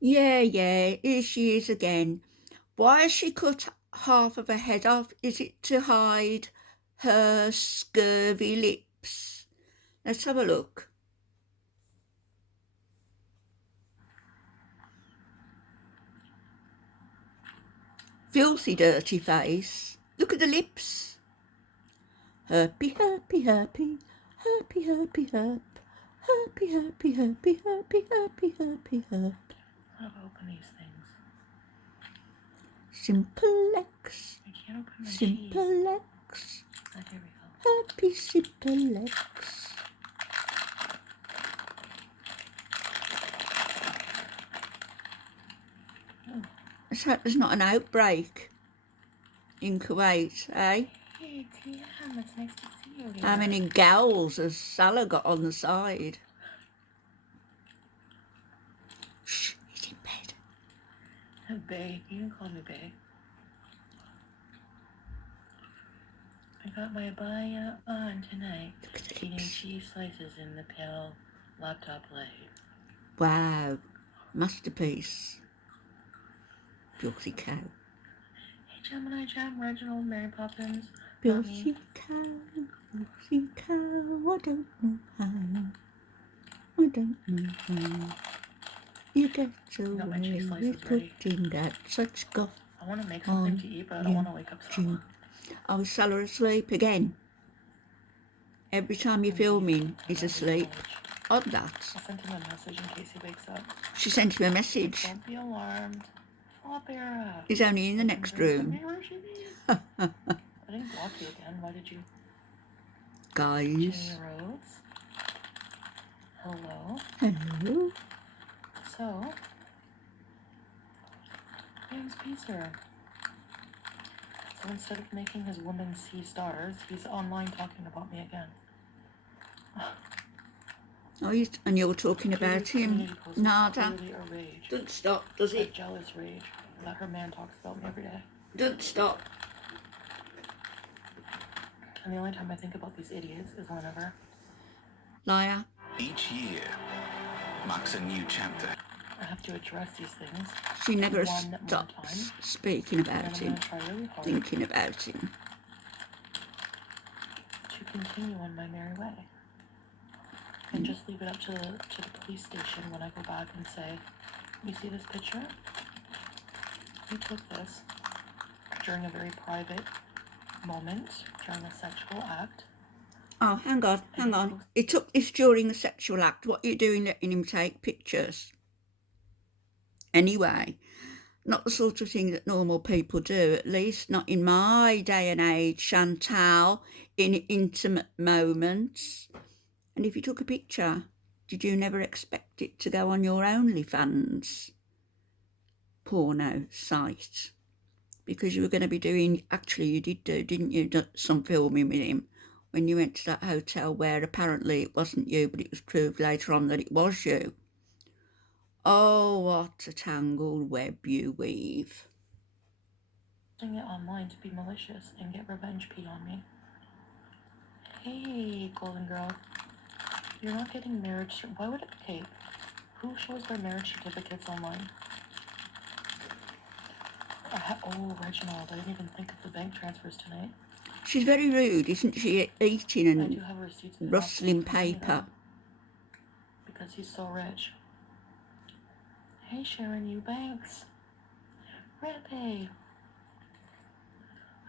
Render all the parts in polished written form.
Yeah, here she is again. Why has she cut half of her head off? Is it to hide her scurvy lips? Let's have a look. Filthy, dirty face. Look at the lips. Herpy, herpy, herpy, herpy, herpy, herp. Herpy, herpy, herpy, herpy, herpy, herpy, herp. How do I open these things? Simplex. I can't open my cheese. Simplex. Oh, here we go. Herpy, Simplex. Let's hope there's not an outbreak in Kuwait, eh? Hey, Tim, it's nice to see you again. How many gals has Salah got on the side? Shh, he's in bed. Oh, bae. You can call me bae. I got my abaya on tonight. Eating cheese slices in the pale laptop light. Wow, masterpiece. Filthy cow. Hey, Gemini Gem, Reginald, Mary Poppins. Filthy cow, filthy cow, I don't know how. I don't know how. You get away with putting that such guff. I want to make something to eat, but I don't want to wake up Salah. Oh, is Salah asleep again? Every time you're filming, he's asleep. Odd that. I sent him a message in case he wakes up. She sent him a message. Don't be alarmed. Flopera. He's only in the next room. I didn't block you again. Why did you? Guys. Jenny Rhodes. Hello. Hello. So, James Peacer. So instead of making his woman see stars, he's online talking about me again. Oh, and you're talking about him? Nada. Don't stop, does it? A jealous rage that her man talks about me every day. Don't stop. And the only time I think about these idiots is whenever. Liar. Each year marks a new chapter. I have to address these things. She never stops speaking about him, thinking about him. To continue on my merry way. And just leave it up to the police station when I go back and say, you see this picture? You took this during a very private moment, during a sexual act. Oh, hang on. He took this during the sexual act. What are you doing letting him take pictures? Anyway, not the sort of thing that normal people do, at least not in my day and age, Chantal, in intimate moments. And if you took a picture, did you never expect it to go on your OnlyFans porno site? Because you were going to be doing, actually you did do, didn't you, some filming with him when you went to that hotel where apparently it wasn't you, but it was proved later on that it was you. Oh, what a tangled web you weave. Using it online to be malicious and get revenge pee on me. Hey, golden girl. You're not getting marriage. Why would it? Okay, who shows their marriage certificates online? Oh, Reginald, I didn't even think of the bank transfers tonight. She's very rude, isn't she? Eating and I do have receipts rustling paper. Because he's so rich. Hey, Sharon Eubanks. Rippy.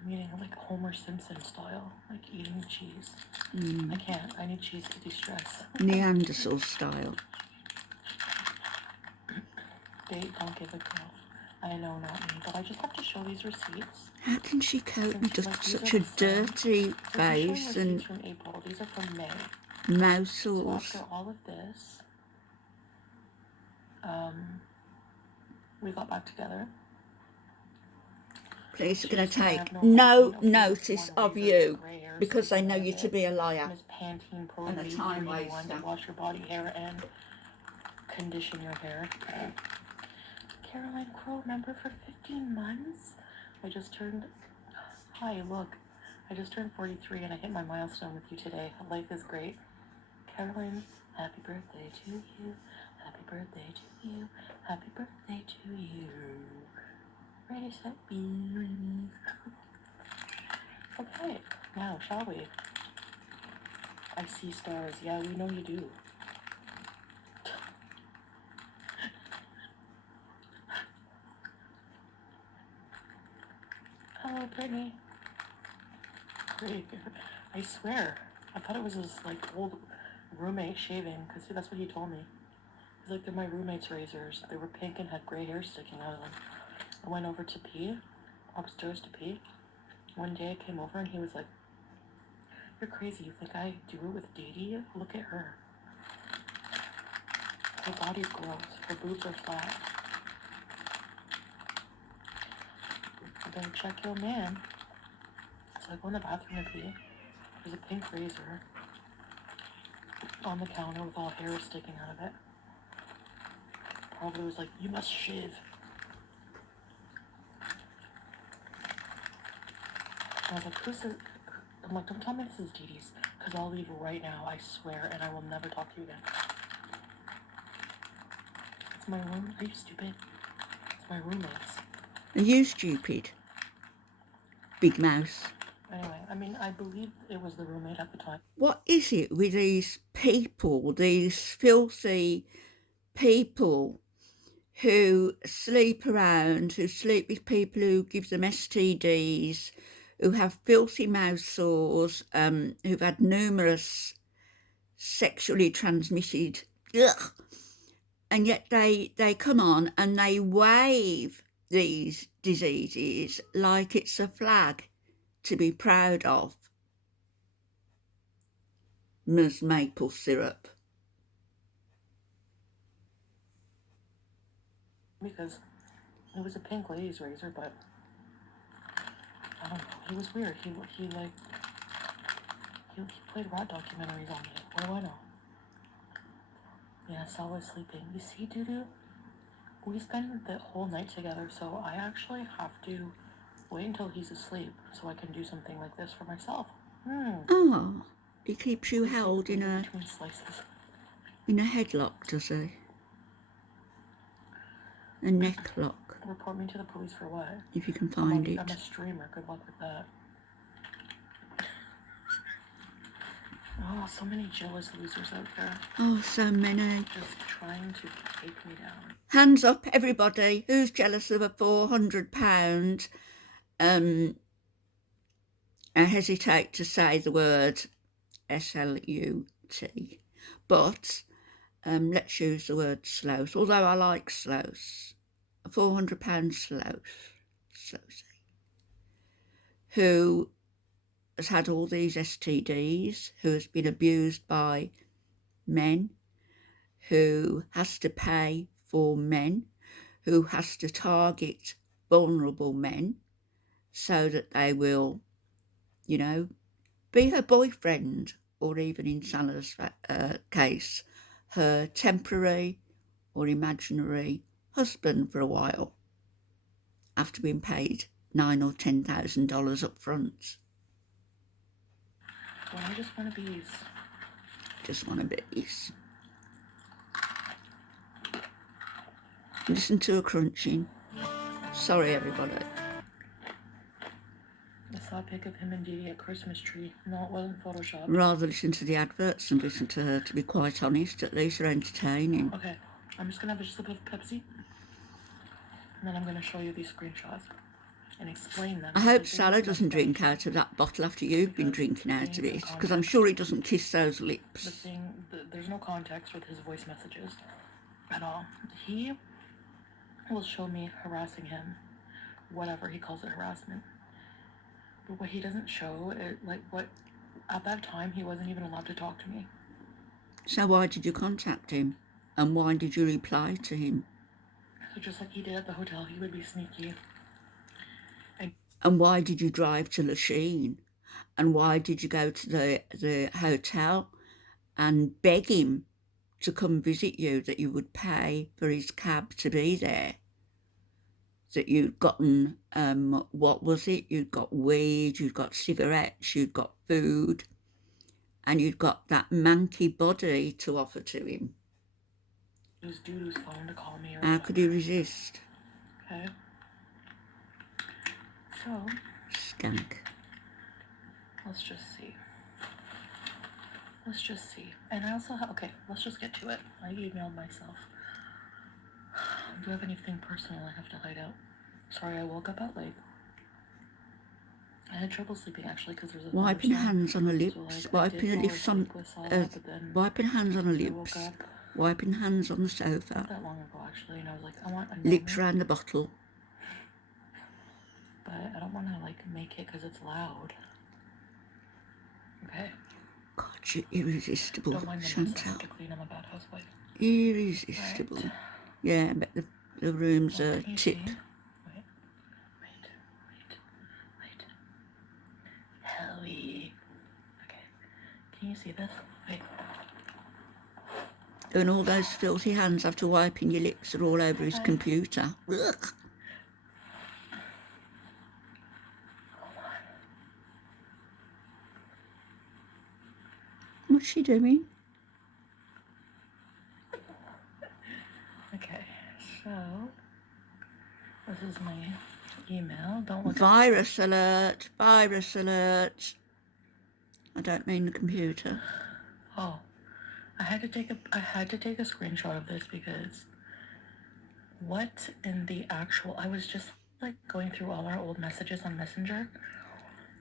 I'm eating like Homer Simpson style, like eating cheese. I can't. I need cheese to de-stress. Neanderthal style. Date, don't give a girl. I know, not me, but I just have to show these receipts. How can she cope with such a dirty face and from April. These are from May. mouth So sores? after all of this, we got back together. Police are going to take no notice of you because they know you to be a liar and a time waster. Wash your body hair and condition your hair. Caroline Crowe, member for 15 months. I just turned 43 and I hit my milestone with you today. Life is great. Caroline, happy birthday to you. Happy birthday to you. Happy birthday to you. Ready, set, be. Okay, now shall we? I see stars. Yeah, we know you do. Hello, Brittany. Great. I swear, I thought it was his like old roommate shaving, because that's what he told me. He's like, they're my roommate's razors. They were pink and had gray hair sticking out of them. I went over to pee, upstairs to pee. One day I came over and he was like, you're crazy. You think I do it with Dee Dee? Look at her. Her body's gross. Her boobs are flat. I better check your man. So I go in the bathroom to pee. There's a pink razor on the counter with all hair sticking out of it. Probably was like, you must shave. And I was like, who's this? I'm like, don't tell me this is Dee Dee's, because I'll leave right now, I swear, and I will never talk to you again. It's my room. Are you stupid? It's my roommate's. Are you stupid? Big mouse. Anyway, I mean, I believe it was the roommate at the time. What is it with these people, these filthy people who sleep around, who sleep with people who give them STDs, who have filthy mouth sores, who've had numerous sexually transmitted, and yet they come on and they wave these diseases like it's a flag to be proud of. Ms. Maple syrup. Because it was a pink lady's razor, but I don't know. He was weird. He played rat documentaries on me. What do I know? Yes, always sleeping. You see, Doo-Doo? We spend the whole night together, so I actually have to wait until he's asleep so I can do something like this for myself. Oh, he keeps you Please take held the in blade a between slices. headlock, does he? A neck lock, Report me to the police for what? if you can find it. I'm a streamer. Good luck with that. Oh, so many jealous losers out there. Oh, so many. Just trying to take me down. Hands up, everybody. Who's jealous of a £400? I hesitate to say the word SLUT, but let's use the word sloth, although I like sloths. A £400 sloth, who has had all these STDs, who has been abused by men, who has to pay for men, who has to target vulnerable men so that they will, be her boyfriend, or even in Salah's case, her temporary or imaginary husband for a while, after being paid $9,000 or $10,000 up front. Well, I just want to be. Just want to bees. Listen to her crunching. Sorry, everybody. I saw a pic of him and Dee Dee at Christmas tree. No, it wasn't Photoshopped. Rather listen to the adverts and listen to her, to be quite honest. At least they're entertaining. Okay, I'm just going to have a sip of Pepsi. And then I'm going to show you these screenshots and explain them. I hope Salah doesn't drink out of that bottle after you've been drinking out of it, because I'm sure he doesn't kiss those lips. There's no context with his voice messages at all. He will show me harassing him, whatever he calls it, harassment. But what he doesn't show, at that time, he wasn't even allowed to talk to me. So why did you contact him? And why did you reply to him? So just like he did at the hotel, he would be sneaky. And why did you drive to Lachine? And why did you go to the hotel and beg him to come visit you, that you would pay for his cab to be there? That you'd gotten, what was it? You'd got weed, you'd got cigarettes, you'd got food, and you'd got that manky body to offer to him. use Dudu's phone to call me or How could he whatever. resist? Okay. So, Skank. let's just see. Let's just see. And I also have, okay, let's just get to it. I emailed myself. Do you have anything personal I have to hide out? Sorry, I woke up at like, I had trouble sleeping actually because there's a Wiping hands on her lips, so, like, wiping her lips on, wiping hands on her lips, wiping hands on the sofa. Not that long ago actually, and I was like, I want a lips around the bottle. But I don't want to like make it because it's loud. Okay. God, you're irresistible, Don't mind the mess. I Chantal. have to clean. I'm a bad housewife. Irresistible. Right. Yeah, but the room's a tip. Wait. Howie. Okay. Can you see this? Wait. And all those filthy hands after wiping your lips are all over his computer. Ugh. What's she doing? Okay, so this is my email. Don't look Virus alert, virus alert. I don't mean the computer. Oh, I had to take a screenshot of this because what in the actual, I was just like going through all our old messages on Messenger,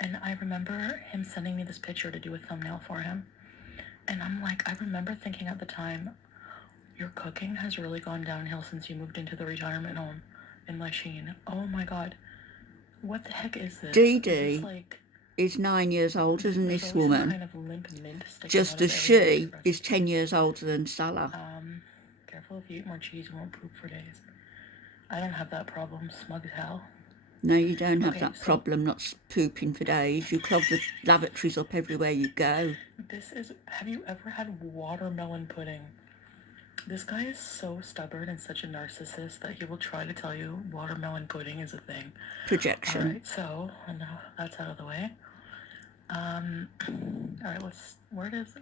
and I remember him sending me this picture to do a thumbnail for him. And I'm like, I remember thinking at the time, your cooking has really gone downhill since you moved into the retirement home in Lachine. Oh my God. What the heck is this? Dee Dee is 9 years older than this woman, kind of limp mint just as she is 10 years older than Salah. Careful if you eat more cheese, you won't poop for days. I don't have that problem, smug as hell. No, you don't have that problem, not pooping for days. You clog the lavatories up everywhere you go. This is, have you ever had watermelon pudding? This guy is so stubborn and such a narcissist that he will try to tell you watermelon pudding is a thing. Projection. All right, so now that's out of the way. All right,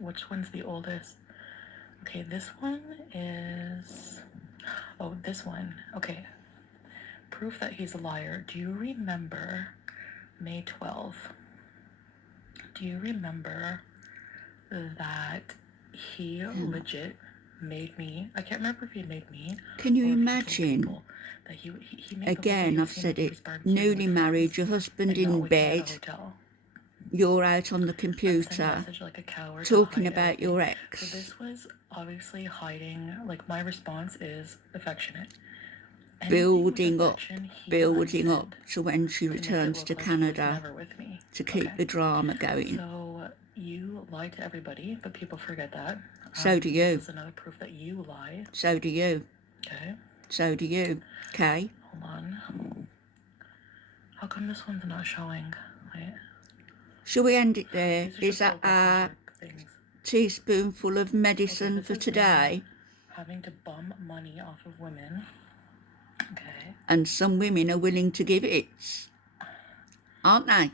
which one's the oldest? Okay, this one is, oh, this one. Okay, proof that he's a liar. Do you remember May 12th? Do you remember that he legit made me, I can't remember if he made me. Can you imagine? That he again, I've said it, newly married, your husband in bed, you're out on the computer talking about your ex. So this was obviously hiding, like my response is affectionate. Building up to when she returns to Canada to keep the drama going. So you lie to everybody, but people forget that. So do you. This is another proof that you lie. So do you. Okay. So do you. Okay. Hold on. How come this one's not showing? Wait. Shall we end it there? Is that our teaspoonful of medicine for today? Having to bum money off of women. Okay. And some women are willing to give it, aren't they?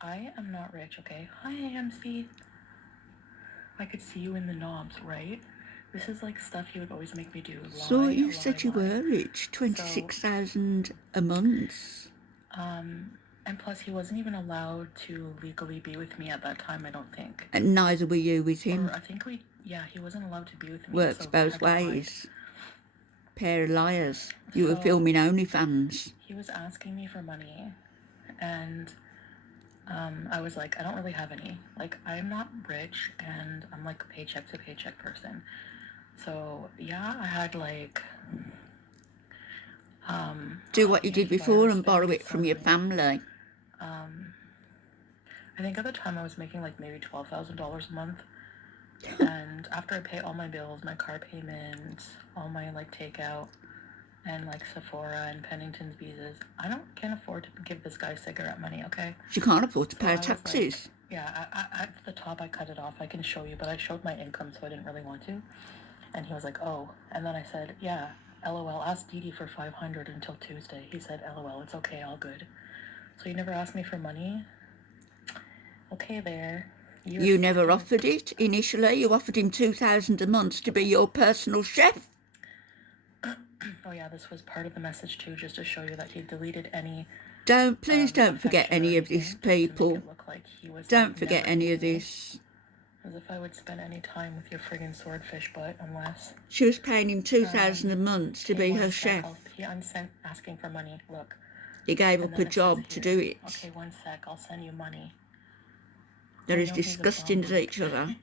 I am not rich, okay? Hi, AMC. I could see you in the knobs, right? This is like stuff you would always make me do. So you said you were rich, 26,000 a month. And plus he wasn't even allowed to legally be with me at that time, I don't think. And neither were you with him. Or I think he wasn't allowed to be with me. Works both ways. Pair of liars. You were filming OnlyFans. He was asking me for money, and I was like, I don't really have any. Like, I'm not rich, and I'm like a paycheck to paycheck person. So yeah, I had like do what you did before and borrow it from your family. I think at the time I was making like maybe $12,000 a month. And after I pay all my bills, my car payment, all my like takeout, and like Sephora and Pennington's visas, can't afford to give this guy cigarette money, okay? You can't afford to pay taxes. Like, yeah, at the top I cut it off. I can show you, but I showed my income, so I didn't really want to. And he was like, oh. And then I said, yeah, LOL, ask Dee Dee for $500 until Tuesday. He said, LOL, it's okay, all good. So you never asked me for money? Okay there. You never offered it initially. You offered him $2,000 a month to be your personal chef. Oh yeah, this was part of the message too, just to show you that he deleted any. Please don't forget any of this, people. Don't forget any of this. As if I would spend any time with your friggin' swordfish butt, unless. She was paying him $2,000 a month to be her chef. I'm asking for money. Look. He gave up a job to do it. Okay, one sec. I'll send you money. They're as disgusting as each other.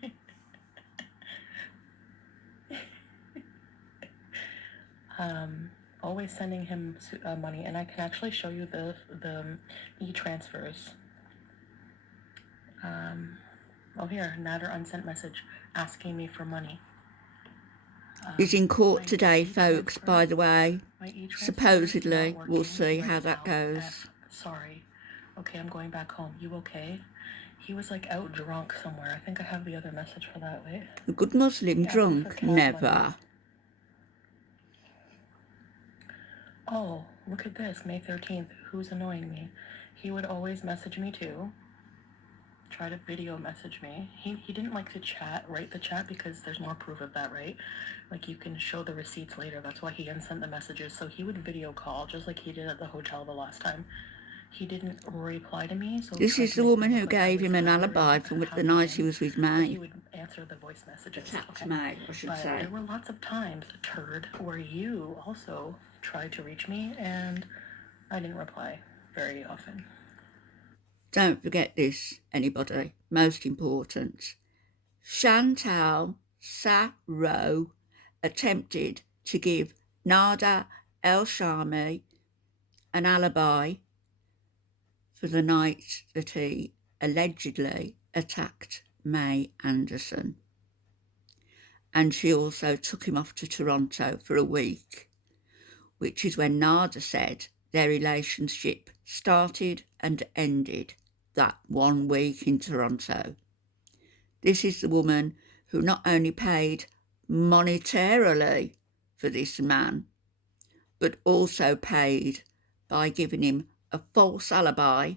Always sending him money, and I can actually show you the e-transfers. Oh, here, Natter unsent message asking me for money. He's in court today, folks, by the way. Supposedly. We'll see how that goes. Sorry. Okay, I'm going back home. You okay? He was like out drunk somewhere. I think I have the other message for that. Wait. A good Muslim drunk? Never. Oh, look at this. May 13th. Who's annoying me? He would always message me too. Try to video message me. He didn't like to write the chat, because there's more proof of that, right? Like, you can show the receipts later. That's why he unsent the messages. So he would video call, just like he did at the hotel the last time. He didn't reply to me. So this is the woman who gave him an alibi for the night he was with May. He would answer the voice messages. Attacked May, I should say. There were lots of times, turd, where you also tried to reach me, and I didn't reply very often. Don't forget this, anybody. Most important. Chantal Sarro attempted to give Nada El-Shami an alibi for the night that he allegedly attacked May Anderson. And she also took him off to Toronto for a week, which is when Nada said their relationship started and ended that 1 week in Toronto. This is the woman who not only paid monetarily for this man, but also paid by giving him a false alibi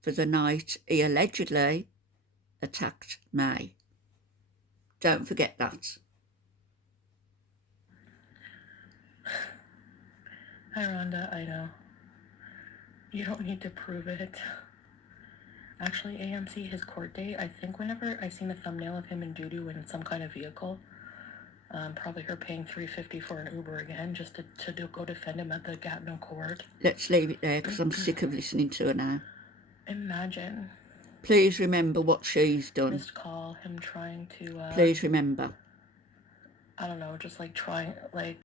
for the night he allegedly attacked May. Don't forget that. Hi, Rhonda. I know. You don't need to prove it. Actually, AMC, his court date, I think whenever I seen the thumbnail of him in doo-doo in some kind of vehicle, probably her paying $350 for an Uber again, just to go defend him at the Gatineau court. Let's leave it there, because I'm sick of listening to her now. Imagine. Please remember what she's done. Missed call, him trying to... Please remember. I don't know, just like trying, like...